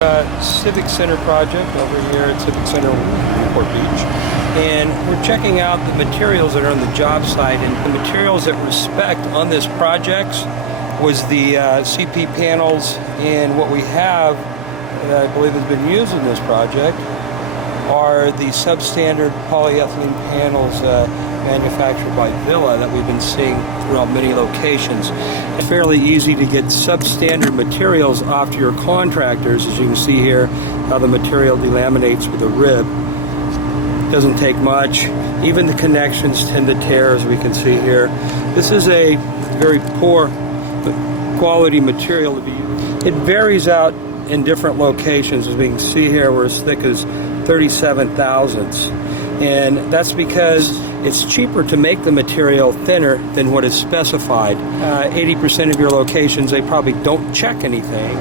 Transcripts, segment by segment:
Civic Center project over here at Civic Center Newport Beach, and we're checking out the materials that are on the job site. And the materials that we spec'd on this project was the CP panels, and what we have that I believe has been used in this project are the substandard polyethylene panels manufactured by Villa that we've been seeing throughout many locations. It's fairly easy to get substandard materials off to your contractors. As you can see here, how the material delaminates with a rib. Doesn't take much. Even the connections tend to tear, as we can see here. This is a very poor quality material to be used. It varies out in different locations. As we can see here, we're as thick as 37 thousandths. And that's because it's cheaper to make the material thinner than what is specified. 80% of your locations, they probably don't check anything.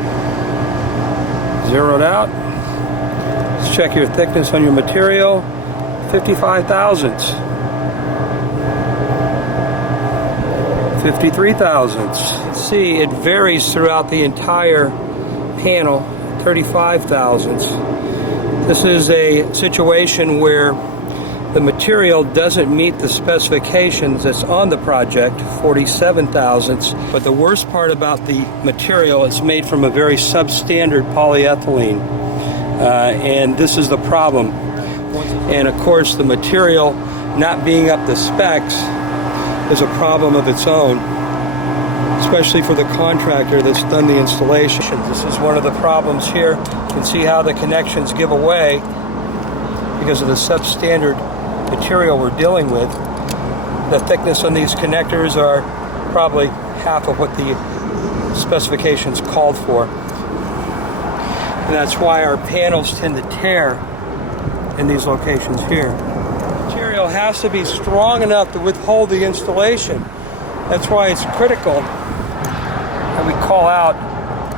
Zeroed out. Let's check your thickness on your material. 55 thousandths. 53 thousandths. You can see it varies throughout the entire panel. 35 thousandths. This is a situation where the material doesn't meet the specifications that's on the project, 47 thousandths. But the worst part about the material, it's made from a very substandard polyethylene. And this is the problem. And of course, the material not being up to specs is a problem of its own, especially for the contractor that's done the installation. This is one of the problems here. You can see how the connections give away because of the substandard material we're dealing with. The thickness on these connectors are probably half of what the specifications called for. And that's why our panels tend to tear in these locations here. The material has to be strong enough to withhold the installation. That's why it's critical that we call out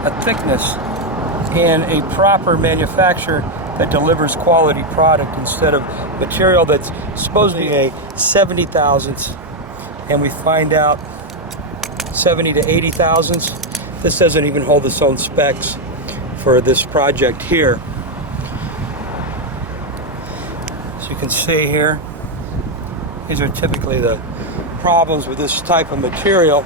a thickness and a proper manufacturer that delivers quality product instead of material that's supposed to be a 70 thousandths and we find out 70 to 80 thousandths. This doesn't even hold its own specs for this project here. As you can see here, these are typically the problems with this type of material.